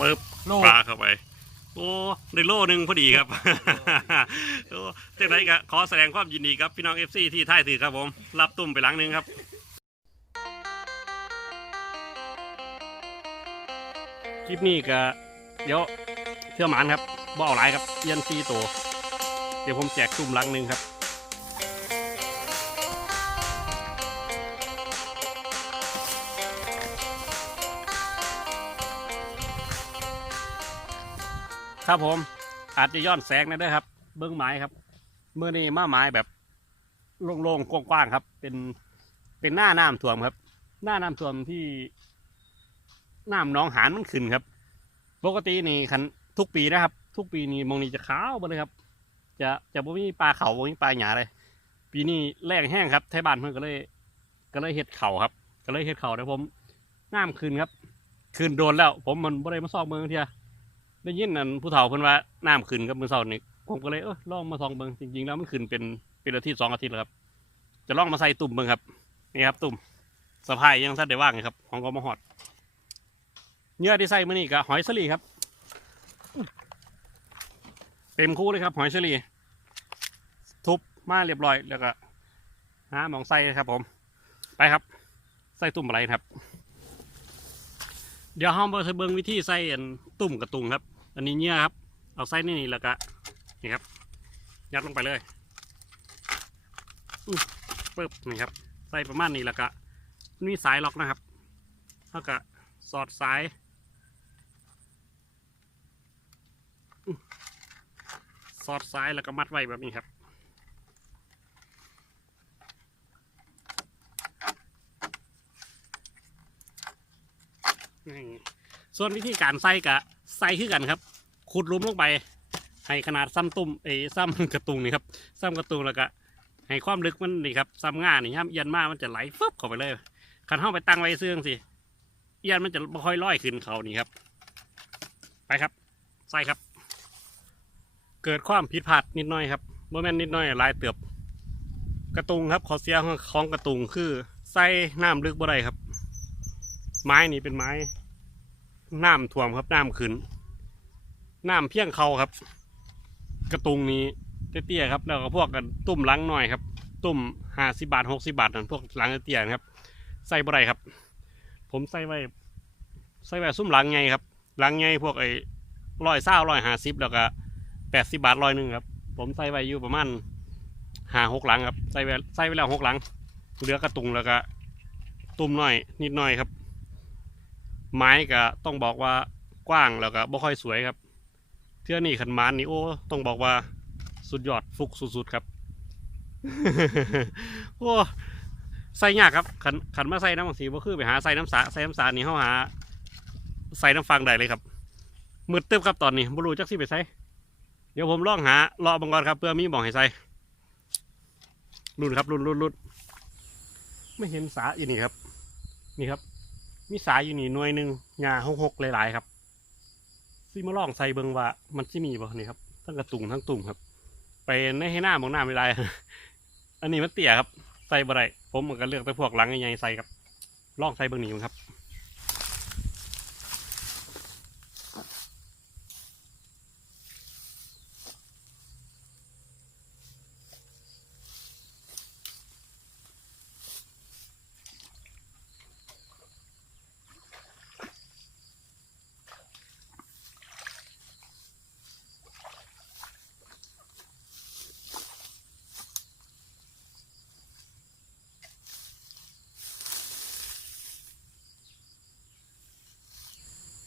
ปึ๊บโลปลาเข้าไป โอ้ได้โลหนึ่งพอดีครับ โอ้จากไหนก็ขอแสดงความยินดีครับพี่น้องเอฟซีที่ท่ายถือครับผม รับตุ่มไปหลังหนึงครับ คลิปนี้ก็เดี๋ยวเทื่อหมานครับบ่เอาหลายครับเอียนซีตัวเดี๋ยวผมแจกตุ่มหลังหนึงครับ ครับผม อาจจะย้อนแสงนะด้อครับ เบิ้องไม้ครับเมื่อนี้มาไม้แบบโล่งๆกว้างๆครับ เป็นเป็นหน้าน้ำท่วมครับ หน้าน้ำท่วมที่น้ำน้องหานมันขึ้นครับ ปกตินี่คันทุกปีนะครับ ทุกปีนี่มองนี้จะขาวหมดเลยครับ จะจะบ่มีปลาเขาบ่มีปลาหยาเลย ปีนี้แรงแห้งครับไทยบ้านเพิ่นก็เลย ก็เลยเฮ็ดเข่าครับ ก็เลยเฮ็ดเข่าแต่ผมน้ำขึ้นครับ ขึ้นโดนแล้ว ผมมันบ่ได้มาซอกเมืองเทีย ได้ยินนั่นผู้เฒ่าเพิ่นว่าน้ำขึ้นกับมือเช้านี่ผมก็เลยเออลองมาส่องเบิ่งจริงๆแล้วมันขึ้นเป็นเป็นอาทิตย์สองอาทิตย์แล้วครับ จะลองมาใส่ตุ่มเบิ่งครับนี่ครับ ตุ่มสะพายยังทันได้ว่างอยู่ครับ ของกมหอดเนื้อที่ใส่มื้อนี้ก็หอยสลีครับเต็มคู่เลยครับ หอยสลีทุบมาเรียบร้อยแล้วก็หามองใส่ครับผม ไปครับใส่ตุ่มอะไรครับ เดี๋ยวห้องเบอร์เบิ่งวิธีใส่อันตุ่มกระตุงครับ อันนี้เนี่ยครับ เอาใส่นี่แล้วก็นี่ครับ ยัดลงไปเลยปึ๊บนี่ครับใส่ประมาณนี้แล้วก็มีสายล็อกนะครับแล้วก็สอดสายสอดสายแล้วก็มัดไว้แบบนี้ครับ ส่วนวิธีการใส่กะใส่คือกันครับ ขุดลุมลงไป ให้ขนาดซ้ำตุ้มเอ้ซ้ำกระตุงนี่ครับซ้ำกระตุงแล้วก็ให้ความลึกมันนี่ครับซ้ำง่านี่ครับเอียนมามันจะไหลฟึบเข้าไปเลยคันเข้าไปตั้งไว้เสื่องสิเอียนมันจะค่อยลอยขึ้นเขานี่ครับ ไปครับ ใส่ครับ เกิดความผิดพลาดนิดหน่อยครับโมเมนนิดหน่อยลายเติบกระตุงครับขอเสียของกระตุงคือ ใส่น้ำลึกบ่ได้ครับ ไม้นี่เป็นไม้น้ำท่วมครับน้ำขึ้นน้ำเพียงเขาครับ กระตุงนี้เตี้ยๆครับ แล้วก็พวกกันตุ่มหลังหน่อยครับ ตุ่มห้าสิบาทหกสิบาทนั่นพวกหลังเตี้ยนะครับ ใส่บ่ได้ครับ ผมใส่ไว้ใส่ไว้ซุ้มหลังไงครับหลังไงพวกไอ้ร้อยเศร้าร้อยห้าสิบแล้วก็แปดสิบาทร้อยหนึ่งครับ ผมใส่ไว้อยู่ประมาณห้าหกหลังครับใส่ไว้ใส่ไว้แล้วหกหลังเหลือกระตุงแล้วก็ตุ่มหน่อยนิดหน่อยครับ ไม้ก็ต้องบอกว่ากว้างแล้วก็บ่ค่อยสวยครับ เทื่อนี่ขันมานนี่โอ้ต้องบอกว่าสุดยอดฟุกสุดๆครับโอ้ใส่ยากครับขันขันมาใส่น้ำบางสีบ่คือไปหาใส่น้ำสาใส่น้ำสานี่เขาหา ใส่น้ำฟังได้เลยครับมืดตึ๊บครับตอนนี้บ่รู้จักสิไปใส่เดี๋ยวผมลองหารอบังกรครับเพื่อมีบ่องให้ใส่รุ่นครับรุ่นรุ่นรุ่นไม่เห็นสาอีนี่ครับ นี่ครับ มีสายอยู่นี่หน่วยหนึ่งงาหกหกหลายๆครับซีมาลองใส่เบิงว่า มันที่มีบ่นี่ครับทั้งกระตุงทั้งตุ่มครับ ไปในให้หน้ามองหน้าไม่ได้อันนี้มันเตี่ยครับ ใส่บ่ได้ผมมันก็เลือกแต่พวกหลังใหญ่ๆใส่ครับลองใส่เบิงนี่มั้ครับ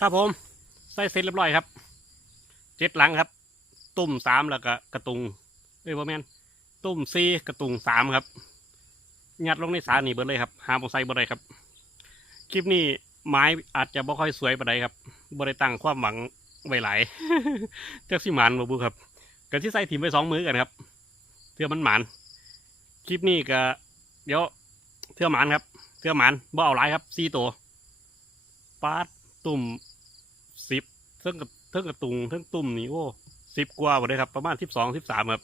ครับผมใส่เสร็จเรียบร้อยครับเจ็ดหลังครับ ตุ่มสามแล้วก็กระตุงเอ้ยบ่แม่นตุ่มสี่กระตุงสามครับยัดลงในสานี่เบิดเลยครับหาบ่ใส่บ่ได้ครับ คลิปนี้ไม้อาจจะบ่ค่อยสวยปานใดครับบ่ได้ตั้งความหวังไว้หลายเจ้าสิหมานบ่บุครับก็ที่ใส่ถิ่มไปสองมือกันครับเพื่อมันหมาน คลิปนี้ก็เดี๋ยวเทื่อหมานครับเทื่อหมานบ่เอาหลายครับสี่ตัวปาด ตุ่มสิบเท่งกับเท่งกับตุงเท่งตุ่มนี่โอ้สิบกว่าหมดเลยครับ ประมาณสิบสองสิบสามครับ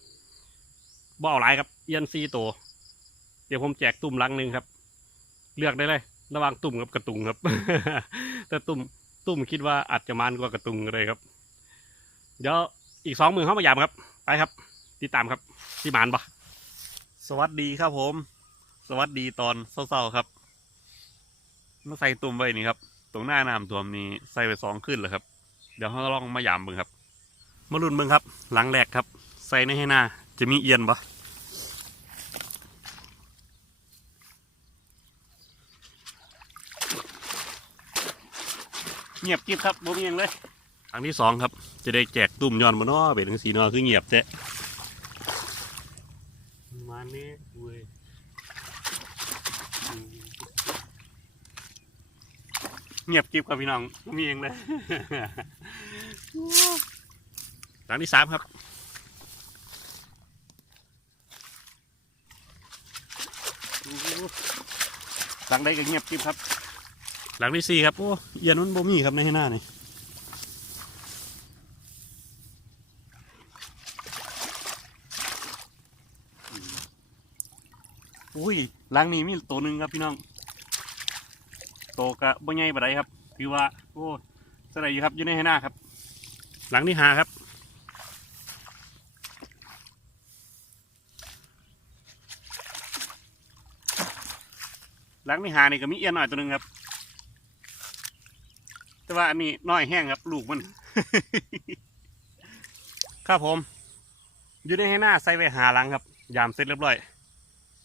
บ่เอาหลายครับเอียนซีตัวเดี๋ยวผมแจกตุ่มลังหนึ่งครับ เลือกได้เลย ระหว่างตุ่มกับกระตุงครับ แต่ตุ่มตุ้มคิดว่าอาจจะมานกว่ากระตุงเลยครับ เดี๋ยวอีกสองมือเข้ามายามครับ ไปครับ ติดตามครับที่มานปะสวัสดีครับผม สวัสดีตอนเศร้าๆครับมาใส่ตุ่มไว้นี่ครับ ตรงหน้าน้ำท่วมนี้ใส่ไปสองขึ้นเลยครับ เดี๋ยวเราลองมายามเบิ่งครับมาลุ้นเบิ่งครับ หลังแรกครับ ใส่ในให้หน้าจะมีเอียนปะเงียบกิ๊บครับบ่มีหยังเลยครั้งที่สองครับ จะได้แจกตุ่มย้อนบนนอเป็นสีนอคือเงียบแท้มาเน่เว้ยอืม เงียบกิ๊บครับพี่น้องบ่มีเองเลยครั้งที่สามครับหลังใดก็เงียบกิ๊บครับ หลังที่สี่ครับโอ้เอียนมันบ่มีครับในให้หน้านี่อุ้ยหลังนี้มีตัวหนึ่งครับพี่น้อง โตกะบ่ใหญ่ปานใดครับคือว่าโอ้สไลด์อยู่ครับอยู่ในให้หน้าครับ หลังที่หาครับหลังที่หานี่ก็มีเอียนหน่อยตัวหนึ่งครับ แต่ว่าอันนี้น้อยแห้งครับ ลูกมัน ครับผม อยู่ในให้หน้าใส่ไว้หาหลังครับ ยามเสร็จเรียบร้อย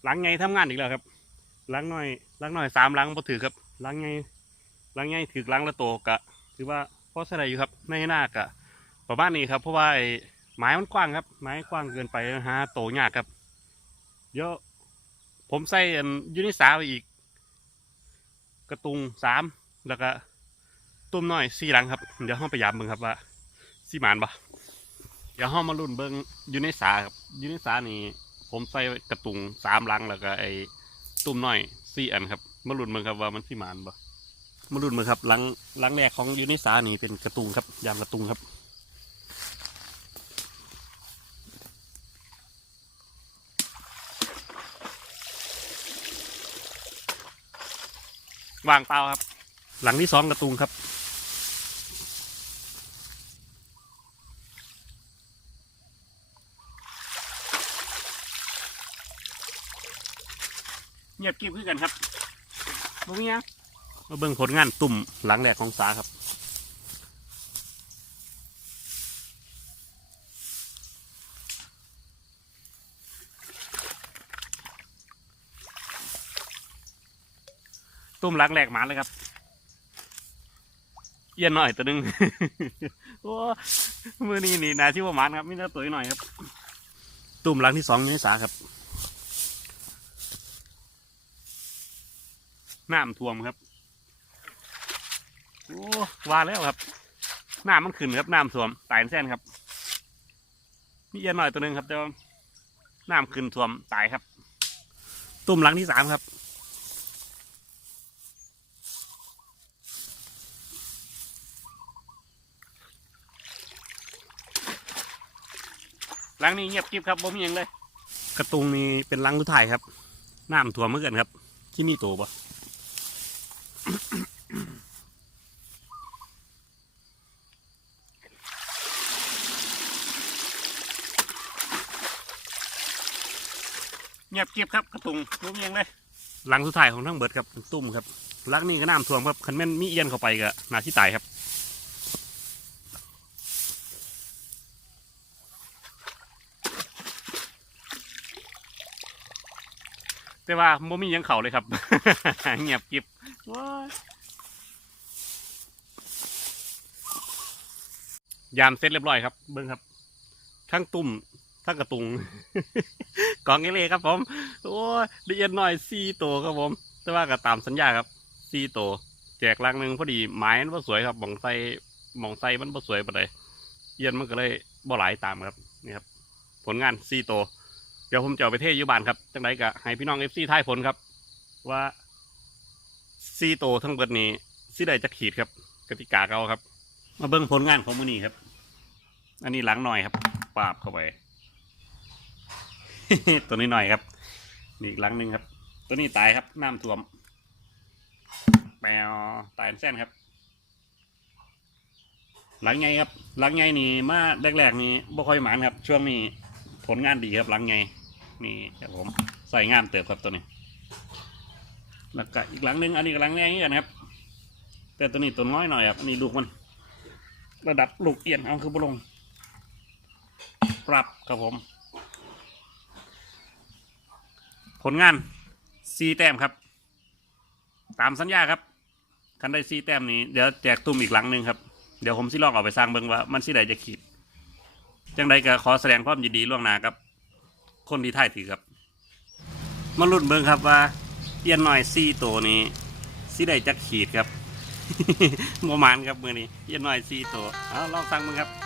หลังไงทำงานอีกแล้วครับ หลังน้อยหลังน้อยสามหลังพอถือครับ หลังไงหลังไงถือหลังละโตกะถือว่าพอใส่ได้อยู่ครับในหน้ากะประมาณนี้ครับ เพราะว่าไอ้ไม้มันกว้างครับไม้กว้างเกินไปหาโตยากครับเดี๋ยวผมใส่ยูนิสาไปอีก กระตุงสามแล้วก็ตุ้มน้อยสี่หลังครับ เดี๋ยวห้องไปยามเบิ่งครับว่าสี่หมานปะเดี๋ยวห้องมาลุ่นเบิ่งยูนิสาครับยูนิสานี่ผมใส่กระตุงสามหลังแล้วก็ไอ้ตุ้มน้อยสี่อันครับ มาลุ่นเบิ่งครับว่ามันสี่หมานปะมาลุ่นเบิ่งครับหลังหลังแรกของยูนิสานี่เป็นกระตุงครับยามกระตุงครับวางเปล่าครับ หลังที่สองกระตุงครับ เงียบกิ๊บคือกันครับ บ่มีหยังมาเบิ่งผลงานตุ่มหลังแรกของสาครับตุ่มหลังแรกหมาเลยครับเอียนหน่อยตัวหนึง โอ้มือนี้นี่นาที่ว่าหมานครับมีแต่ตัวหน่อยครับ ตุ่มหลังที่สองอยี่ในสาครับ น้ำท่วมครับโอ้วาแล้วครับน้ำมันขึ้นครับน้ำท่วมตายเป็นแสนครับมีเอียนหน่อยตัวหนึ่งครับแต่ว่าน้ำขึ้นท่วมตายครับ ตุ่มหลังที่สามครับหลังนี้เงียบกริบครับบ่มีหยังเลย กระตุงนี้เป็นหลังทุดท้ายครับน้ำท่วมเมื่อกันครับ ที่นี่โตปะ เงียบเก็บครับกระตุงรู้ยังเลยหลังสุดท้ายของทั้งเบิดครับเป็นตุ้มครับหลังนี้ก็น้ำท่วมครับคันแม่นมีเอียนเข้าไปก็นาที่ตายครับแต่ว่าโมมีหยังเข่าเลยครับ เงียบกิบว้ายยามเสร็จเรียบร้อยครับ เบิ้งครับ ทั้งตุ่ม ทั้งกระตุงกองเอเล่ครับผม โอ้ยละเอียดหน่อยสี่ตัวครับผม แต่ว่าก็ตามสัญญาครับสี่ตัวแจกลังหนึ่งพอดีไม้มันบ่สวยครับมองไส้มองไส้มันบ่สวยปานใดเอียนมันก็เลยบ่หลายตามครับนี่ครับ ผลงานสี่ตัวเดี๋ยวผมจะไปเทศยุบานครับจังไรก็ให้พี่น้องเอฟซีท้ายผลครับ ว่าซีโตทั้งเบิดนี้ซีใดจะขีดครับ กติกาเขาครับ มาเบิ่งผลงานของมือนี้ครับ อันนี้หลังหน่อยครับปาบเข้าไป ตัวนี้หน่อยครับ นี่อีกหลังหนึ่งครับ ตัวนี้ตายครับน้ำท่วมแปวตายเส้นครับ หลังไงครับ หลังไงนี่มาแรกๆนี่บ่ค่อยหมานครับ ช่วงนี้ผลงานดีครับหลังไงนี่ครับผมใส่งามเติบครับตัวนี้ แล้วก็อีกหลังหนึ่งอันนี้ก็หลังไงเหมือนกันครับ แต่ตัวนี้ตัวน้อยหน่อยครับอันนี้ลูกมัน ระดับลูกเอียนเอาคือบุลง ปรับครับผม ผลงานซีแต้มครับ ตามสัญญาครับคันได้ซีแต้มนี้เดี๋ยวแจกตุ้มอีกหลังหนึ่งครับ เดี๋ยวผมสิลองเอาไปสร้างเบิ่งว่ามันสิไดจะขีดจังใดก็ขอแสดงความยินดีล่วงหน้าครับ คนที่ถ่ายถือครับ มาลุ้นเบิ่งครับว่าเอียนหน่อยซีตัวนี้สิไดจักขีดครับโมมานครับมือนี้เอียนหน่อยซีตัวเอาลองสั่งมึงครับ